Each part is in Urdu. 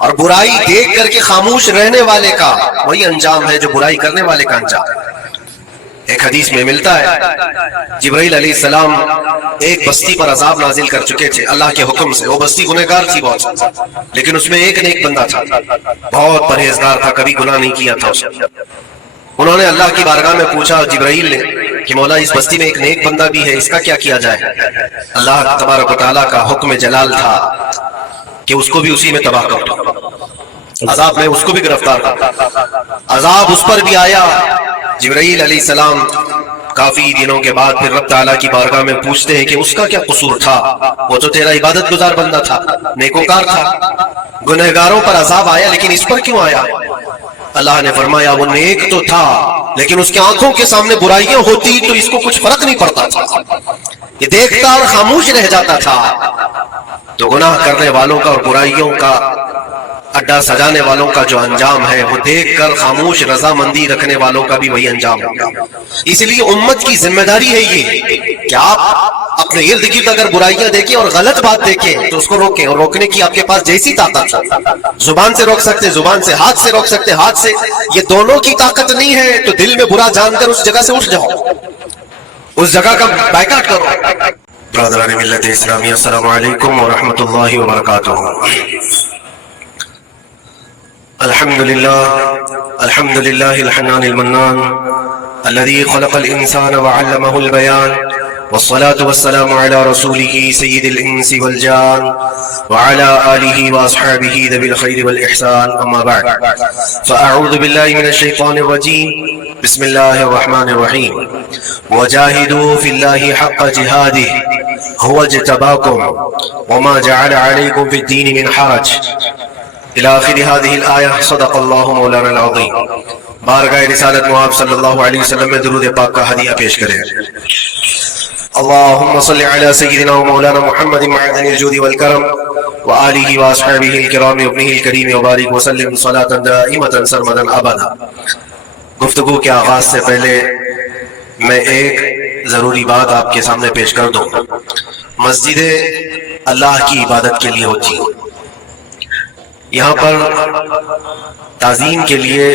اور برائی دیکھ کر کے خاموش رہنے والے کا وہی انجام ہے جو برائی کرنے والے کا انجام ہے۔ ایک حدیث میں ملتا ہے جبرائیل علیہ السلام ایک بستی پر عذاب نازل کر چکے تھے اللہ کے حکم سے۔ وہ بستی گنہگار تھی بہت، لیکن اس میں ایک نیک بندہ تھا، بہت پرہیزگار تھا، کبھی گناہ نہیں کیا تھا اس نے۔ انہوں نے اللہ کی بارگاہ میں پوچھا جبرائیل نے کہ مولا اس بستی میں ایک نیک بندہ بھی ہے، اس کا کیا کیا جائے؟ اللہ تبارک و تعالیٰ کا حکم جلال تھا کہ اس کو بھی اسی میں تباہ کر دو، عذاب میں اس کو بھی گرفتار کر۔ عذاب اس پر بھی آیا۔ جبرائیل علیہ السلام کافی دنوں کے بعد پھر رب تعالیٰ کی بارگاہ میں پوچھتے ہیں کہ اس کا کیا قصور تھا؟ وہ تو تیرا عبادت گزار بندہ تھا، نیکوکار تھا، گنہگاروں پر عذاب آیا، لیکن اس پر کیوں آیا؟ اللہ نے فرمایا وہ نیک تو تھا لیکن اس کی آنکھوں کے سامنے برائیاں ہوتی تو اس کو کچھ فرق نہیں پڑتا تھا، یہ دیکھتا اور خاموش رہ جاتا تھا۔ تو گناہ کرنے والوں کا اور برائیوں کا اڈا سجانے والوں کا جو انجام ہے وہ دیکھ کر خاموش رضامندی رکھنے والوں کا بھی وہی انجام ہوگا۔ اس لیے امت کی ذمہ داری ہے یہ کہ آپ اپنے ارد گرد اگر برائیاں دیکھیں اور غلط بات دیکھیں تو اس کو روکیں، اور روکنے کی آپ کے پاس جیسی طاقت ہے، زبان سے روک سکتے، زبان سے، ہاتھ سے روک سکتے، ہاتھ سے، یہ دونوں کی طاقت نہیں ہے تو دل میں برا جان کر اس جگہ سے اٹھ جاؤ، اس جگہ کا بائیکاٹ کرو۔ برادران ملت اسلامی، السلام علیکم ورحمۃ اللہ وبرکاتہ۔ الحمد لله الحنان المنان الذي خلق الإنسان وعلمه البيان، والصلاة والسلام على رسوله سيد الإنس والجان وعلى آله وأصحابه ذوي الخير والإحسان، أما بعد فأعوذ بالله من الشيطان الرجيم، بسم الله الرحمن الرحيم، وجاهدوا في الله حق جهاده هو اجتباكم وما جعل عليكم في الدين من حرج الى آخر هذه الآية، صدق الله مولانا العظيم۔ بارگاہ رسالت محمد صلی اللہ علیہ وسلم میں درود پاک کا ہدیہ پیش کریں۔ اللهم صل على سيدنا ومولانا محمد معدن الجود والكرم وآله وأصحابه الكرام وابنه الكريم وبارك وسلم صلاة دائمة سرمدا أبدا۔ گفتگو کے آغاز سے پہلے میں ایک ضروری بات آپ کے سامنے پیش کر دوں۔ مسجدیں اللہ کی عبادت کے لیے ہوتی ہیں، یہاں پر تعظیم کے لیے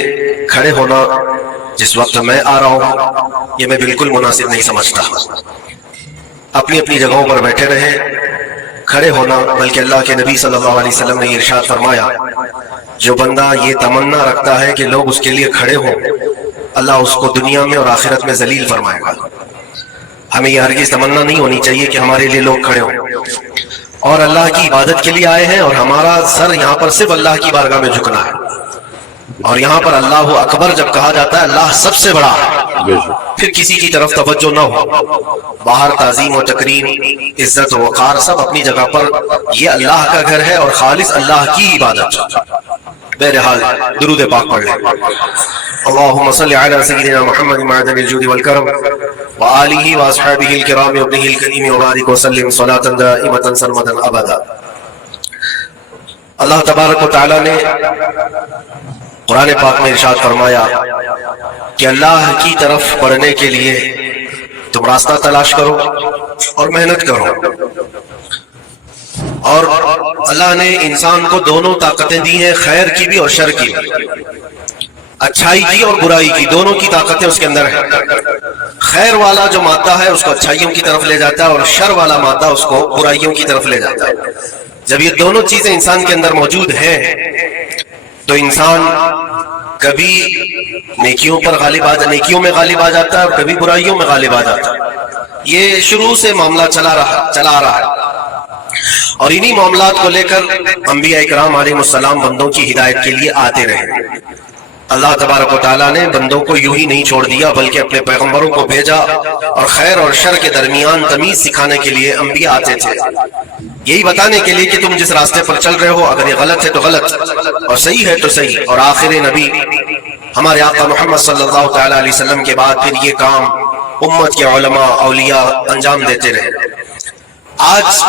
کھڑے ہونا جس وقت میں آ رہا ہوں یہ میں بالکل مناسب نہیں سمجھتا۔ اپنی اپنی جگہوں پر بیٹھے رہیں، کھڑے ہونا، بلکہ اللہ کے نبی صلی اللہ علیہ وسلم نے یہ ارشاد فرمایا جو بندہ یہ تمنا رکھتا ہے کہ لوگ اس کے لیے کھڑے ہوں اللہ اس کو دنیا میں اور آخرت میں ذلیل فرمائے گا۔ ہمیں یہ ہرگز تمنا نہیں ہونی چاہیے کہ ہمارے لیے لوگ کھڑے ہوں، اور اللہ کی عبادت کے لیے آئے ہیں اور ہمارا سر یہاں پر صرف اللہ کی بارگاہ میں جھکنا ہے، اور یہاں پر اللہ اکبر جب کہا جاتا ہے اللہ سب سے بڑا ہے، پھر کسی کی طرف توجہ نہ ہو، باہر تعظیم و تکریم، عزت و وقار سب اپنی جگہ پر، یہ اللہ کا گھر ہے اور خالص اللہ کی عبادت۔ بہرحال درود پاک پڑھ لیں۔ اللهم صل على سيدنا محمد معدن الجود والكرم وآله وأصحابه الكرام وابنه الكريم وبارك وسلم صلاة دائمة سرمدا أبدا۔ اللہ تبارک و تعالی نے قرآن پاک میں ارشاد فرمایا کہ اللہ کی طرف بڑھنے کے لیے تم راستہ تلاش کرو اور محنت کرو، اور اللہ نے انسان کو دونوں طاقتیں دی ہیں، خیر کی بھی اور شر کی بھی، اچھائی کی اور برائی کی، دونوں کی طاقتیں اس کے اندر ہیں۔ خیر والا جو مادہ ہے اس کو اچھائیوں کی طرف لے جاتا ہے اور شر والا مادہ اس کو برائیوں کی طرف لے جاتا ہے۔ جب یہ دونوں چیزیں انسان کے اندر موجود ہیں تو انسان کبھی نیکیوں میں غالب آ جاتا ہے اور کبھی برائیوں میں غالب آ جاتا ہے۔ یہ شروع سے معاملہ چلا آ رہا ہے، اور انہی معاملات کو لے کر انبیاء اکرام علیہ السلام بندوں کی ہدایت کے لیے آتے رہے۔ اللہ تبارک و تعالیٰ نے بندوں کو یوں ہی نہیں چھوڑ دیا بلکہ اپنے پیغمبروں کو بھیجا، اور خیر اور شر کے درمیان تمیز سکھانے کے لیے انبیاء آتے تھے، یہی بتانے کے لیے کہ تم جس راستے پر چل رہے ہو اگر یہ غلط ہے تو غلط اور صحیح ہے تو صحیح۔ اور آخر نبی ہمارے آقا محمد صلی اللہ تعالیٰ علیہ وسلم کے بعد پھر یہ کام امت کے علماء اولیاء انجام دیتے رہے۔ آج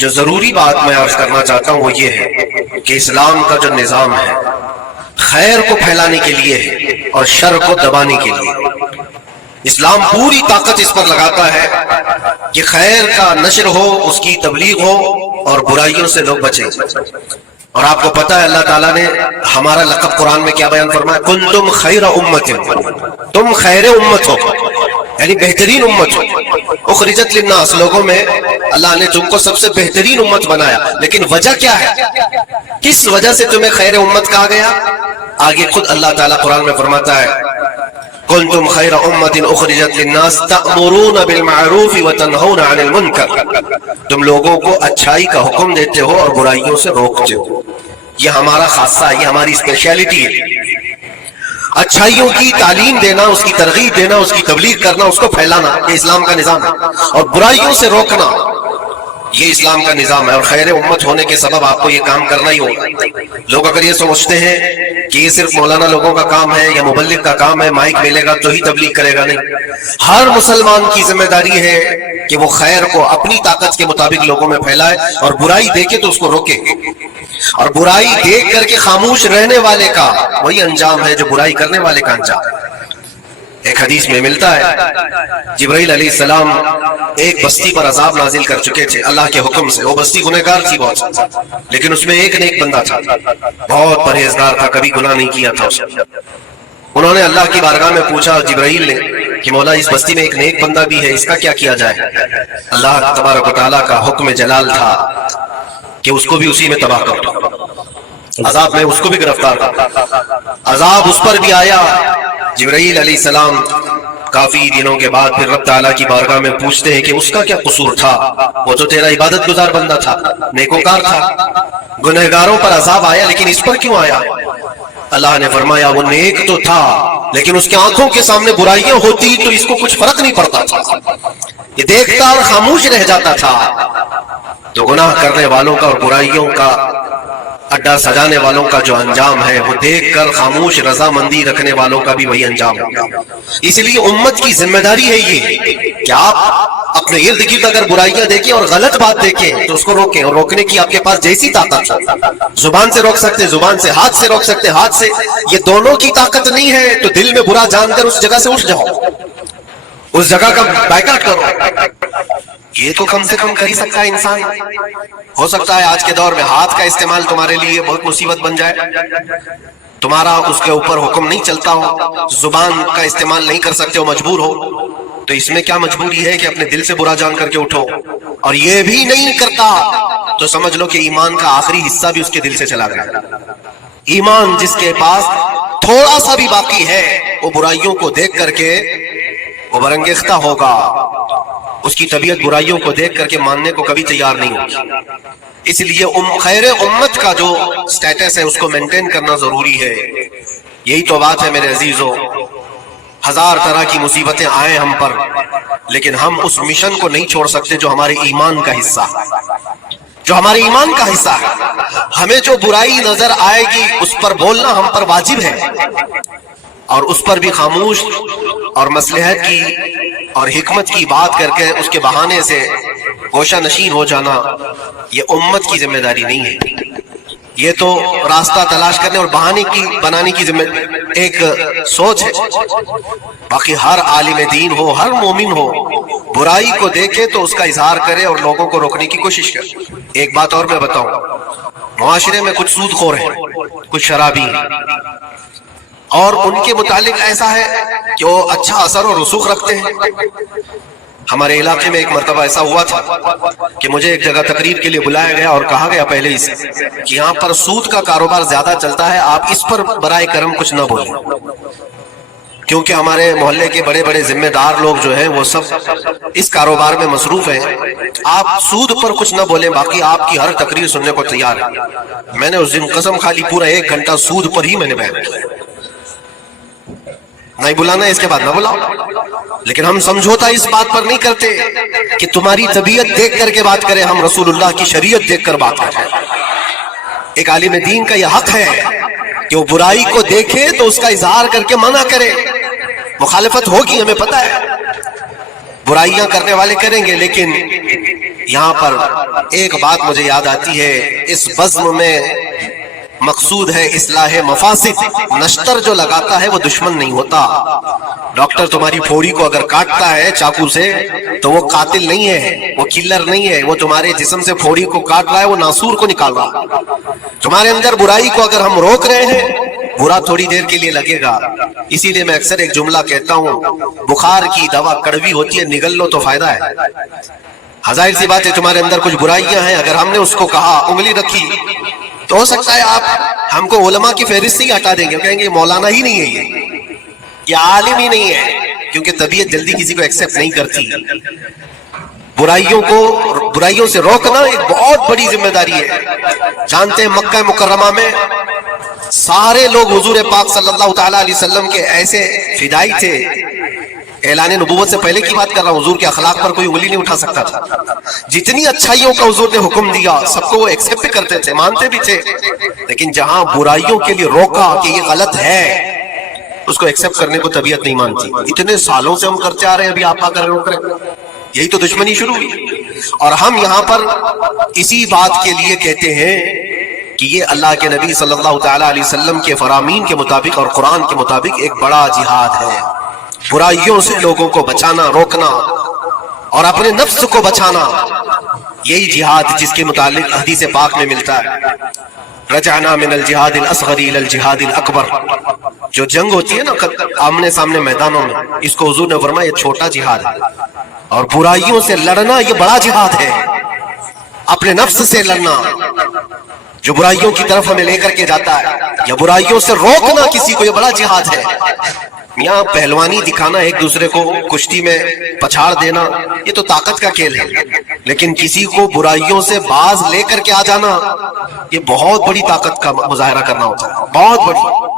جو ضروری بات میں عرض کرنا چاہتا ہوں وہ یہ ہے کہ اسلام کا جو نظام ہے خیر کو پھیلانے کے لیے ہے اور شر کو دبانے کے لیے۔ اسلام پوری طاقت اس پر لگاتا ہے کہ خیر کا نشر ہو، اس کی تبلیغ ہو اور برائیوں سے لوگ بچیں۔ اور آپ کو پتا ہے اللہ تعالیٰ نے ہمارا لقب قرآن میں کیا بیان فرمایا؟ کنتم خیر امت، تم خیر امت ہو، یعنی بہترین امت ہو، اخرجت للناس، لوگوں میں اللہ نے تم کو سب سے بہترین امت بنایا. لیکن وجہ کیا ہے؟ کس وجہ سے تمہیں خیر امت کہا گیا؟ آگے خود اللہ تعالیٰ قرآن میں فرماتا ہے کنتم خیر امت اخرجت للناس تأمرون بالمعروف وتنہون عن المنکر، تم لوگوں کو اچھائی کا حکم دیتے ہو اور برائیوں سے روکتے ہو. یہ ہمارا خاصہ ہے، یہ ہماری اسپیشلٹی ہے. اچھائیوں کی تعلیم دینا، اس کی ترغیب دینا، اس کی تبلیغ کرنا، اس کو پھیلانا، یہ اسلام کا نظام ہے. اور برائیوں سے روکنا، یہ اسلام کا نظام ہے. اور خیر امت ہونے کے سبب آپ کو یہ کام کرنا ہی ہوگا. لوگ اگر یہ سمجھتے ہیں کہ یہ صرف مولانا لوگوں کا کام ہے یا مبلغ کا کام ہے، مائک ملے گا تو ہی تبلیغ کرے گا، نہیں. ہر مسلمان کی ذمہ داری ہے کہ وہ خیر کو اپنی طاقت کے مطابق لوگوں میں پھیلائے، اور برائی دیکھے تو اس کو روکے. اور برائی دیکھ کر کے خاموش رہنے والے کا وہی انجام ہے جو برائی کرنے والے کا انجام. ایک حدیث میں ملتا ہے جبرائیل علیہ السلام ایک بستی پر عذاب نازل کر چکے تھے اللہ کے حکم سے. وہ بستی گنہگار تھی بہت، لیکن اس میں ایک نیک بندہ تھا، بہت پرہیزگار تھا، کبھی گناہ نہیں کیا تھا. انہوں نے اللہ کی بارگاہ میں پوچھا جبرائیل نے کہ مولا اس بستی میں ایک نیک بندہ بھی ہے، اس کا کیا جائے؟ اللہ تبارک و تعالیٰ کا حکم جلال تھا کہ اس کو بھی اسی میں تباہ کر دو، عذاب میں اس کو بھی گرفتار کر. عذاب اس پر بھی آیا. جبرائیل علیہ السلام کافی دنوں کے بعد پھر رب تعالیٰ کی بارگاہ میں پوچھتے ہیں کہ اس کا کیا قصور تھا؟ وہ تو تیرا عبادت گزار بندہ تھا، نیکوکار تھا، گنہگاروں پر عذاب آیا، لیکن اس پر کیوں آیا؟ اللہ نے فرمایا وہ نیک تو تھا، لیکن اس کی آنکھوں کے سامنے برائیاں ہوتی تو اس کو کچھ فرق نہیں پڑتا تھا، یہ دیکھتا اور خاموش رہ جاتا تھا. تو گناہ کرنے والوں کا اور برائیوں کا اڈا سجانے والوں کا جو انجام ہے وہ دیکھ کر خاموش رضامندی رکھنے والوں کا بھی وہی انجام ہوگا. اس لیے امت کی ذمہ داری ہے یہ کہ آپ اپنے ارد گرد اگر برائیاں دیکھیں اور غلط بات دیکھیں تو اس کو روکیں. اور روکنے کی آپ کے پاس جیسی طاقت ہے، زبان سے روک سکتے، زبان سے، ہاتھ سے روک سکتے، ہاتھ سے. یہ دونوں کی طاقت نہیں ہے تو دل میں برا جان کر اس جگہ سے اٹھ جاؤ، اس جگہ کا بائیکاٹ کرو. یہ تو کم سے کم کر ہی سکتا ہے انسان. ہو سکتا ہے آج کے دور میں ہاتھ کا استعمال تمہارے لیے بہت مصیبت بن جائے، تمہارا اس کے اوپر حکم نہیں چلتا ہو، زبان کا استعمال نہیں کر سکتے ہو، مجبور ہو. تو اس میں کیا مجبوری ہے کہ اپنے دل سے برا جان کر کے اٹھو. اور یہ بھی نہیں کرتا تو سمجھ لو کہ ایمان کا آخری حصہ بھی اس کے دل سے چلا گیا. ایمان جس کے پاس تھوڑا سا بھی باقی ہے وہ برائیوں کو دیکھ کر کے وہ برانگیختہ ہوگا، اس کی طبیعت برائیوں کو دیکھ کر کے ماننے کو کبھی تیار نہیں ہوگی. اس لیے خیر امت کا جو سٹیٹس ہے اس کو مینٹین کرنا ضروری ہے. یہی تو بات ہے میرے عزیزو. ہزار طرح کی مصیبتیں آئیں ہم پر، لیکن ہم اس مشن کو نہیں چھوڑ سکتے جو ہمارے ایمان کا حصہ ہے، جو ہمارے ایمان کا حصہ ہے. ہمیں جو برائی نظر آئے گی اس پر بولنا ہم پر واجب ہے، اور اس پر بھی خاموش اور مصلحت کی اور حکمت کی بات کر کے اس کے بہانے سے گوشہ نشین ہو جانا یہ امت کی ذمہ داری نہیں ہے. یہ تو راستہ تلاش کرنے اور بہانے کی بنانے کی ذمہ ایک سوچ ہے. باقی ہر عالم دین ہو، ہر مومن ہو، برائی کو دیکھے تو اس کا اظہار کرے اور لوگوں کو روکنے کی کوشش کرے. ایک بات اور میں بتاؤں، معاشرے میں کچھ سود خور ہیں، کچھ شرابی ہیں، اور ان کے متعلق ایسا ہے کہ وہ اچھا اثر اور رسوخ رکھتے ہیں. ہمارے علاقے میں ایک مرتبہ ایسا ہوا تھا کہ مجھے ایک جگہ تقریر کے لیے بلایا گیا اور کہا گیا پہلے ہی سے کہ یہاں پر سود کا کاروبار زیادہ چلتا ہے، آپ اس پر برائے کرم کچھ نہ بولیں. کیونکہ ہمارے محلے کے بڑے بڑے ذمہ دار لوگ جو ہیں وہ سب اس کاروبار میں مصروف ہیں، آپ سود پر کچھ نہ بولیں، باقی آپ کی ہر تقریر سننے کو تیار ہے. میں نے اس دن قسم کھا لی پورا 1 گھنٹہ سود پر ہی میں نے بیان کیا. نہیں بلانا اس کے بعد نہ بلاؤ، لیکن ہم سمجھوتا اس بات پر نہیں کرتے کہ تمہاری طبیعت دیکھ کر کے بات کریں، ہم رسول اللہ کی شریعت دیکھ کر بات کریں. ایک عالم دین کا یہ حق ہے کہ وہ برائی کو دیکھے تو اس کا اظہار کر کے منع کرے. مخالفت ہوگی، ہمیں پتہ ہے، برائیاں کرنے والے کریں گے، لیکن یہاں پر ایک بات مجھے یاد آتی ہے. اس بزم میں مقصود ہے اصلاح مفاسد. نشتر جو لگاتا ہے وہ دشمن نہیں ہوتا. ڈاکٹر تمہاری پھوڑی کو اگر کاٹتا ہے چاقو سے تو وہ قاتل نہیں ہے, وہ کلر نہیں ہے, وہ تمہارے جسم سے پھوڑی کو کاٹ رہا ہے, وہ ناسور کو نکال رہا ہے. تمہارے اندر برائی کو اگر ہم روک رہے ہیں, برا تھوڑی دیر کے لیے لگے گا. اسی لیے میں اکثر ایک جملہ کہتا ہوں, بخار کی دوا کڑوی ہوتی ہے, نگل لو تو فائدہ ہے. ظاہر سی بات ہے تمہارے اندر کچھ برائیاں ہیں, اگر ہم نے اس کو کہا, انگلی رکھی, تو ہو سکتا ہے آپ ہم کو علماء کی فہرست سے ہی ہٹا دیں گے, کہیں گے مولانا ہی نہیں ہے یہ عالم ہی نہیں ہے, کیونکہ طبیعت جلدی کسی کو ایکسپٹ نہیں کرتی. برائیوں سے روکنا ایک بہت بڑی ذمہ داری ہے. جانتے ہیں مکہ مکرمہ میں سارے لوگ حضور پاک صلی اللہ تعالی علیہ وسلم کے ایسے فدائی تھے. اعلان نبوت سے پہلے کی بات کر رہا ہوں, حضور کے اخلاق پر کوئی انگلی نہیں اٹھا سکتا تھا. جتنی اچھائیوں کا حضور نے حکم دیا سب کو وہ ایکسپٹ کرتے تھے, مانتے بھی تھے, لیکن جہاں برائیوں کے لیے روکا کہ یہ غلط ہے, اس کو ایکسپٹ کرنے کو طبیعت نہیں مانتی. اتنے سالوں سے ہم کرتے آ رہے ہیں, ابھی آپ آ کر روک رہے ہیں, یہی تو دشمنی شروع ہوئی. اور ہم یہاں پر اسی بات کے لیے کہتے ہیں کہ یہ اللہ کے نبی صلی اللہ تعالی علیہ وسلم کے فرامین کے مطابق اور قرآن کے مطابق ایک بڑا جہاد ہے. برائیوں سے لوگوں کو بچانا, روکنا اور اپنے نفس کو بچانا, یہی جہاد جس کے متعلق حدیث پاک میں ملتا ہے, رجعنا من الجہاد الاصغر الى الجہاد الاکبر. جو جنگ ہوتی ہے نا آمنے سامنے میدانوں میں, اس کو حضور نے فرمایا یہ چھوٹا جہاد ہے, اور برائیوں سے لڑنا یہ بڑا جہاد ہے. اپنے نفس سے لڑنا جو برائیوں کی طرف ہمیں لے کر کے جاتا ہے, یا برائیوں سے روکنا کسی کو, یہ بڑا جہاد ہے. یہاں پہلوانی دکھانا, ایک دوسرے کو کشتی میں پچھاڑ دینا, یہ تو طاقت کا کھیل ہے, لیکن کسی کو برائیوں سے باز لے کر کے آ جانا, یہ بہت بڑی طاقت کا مظاہرہ کرنا ہوتا ہے, بہت بڑی.